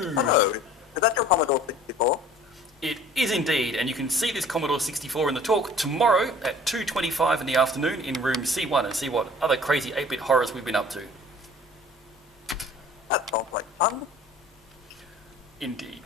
Hello. Is that your Commodore 64? It is indeed, and you can see this Commodore 64 in the talk tomorrow at 2:25 in the afternoon in room C1 and see what other crazy 8-bit horrors we've been up to. That sounds like fun. Indeed.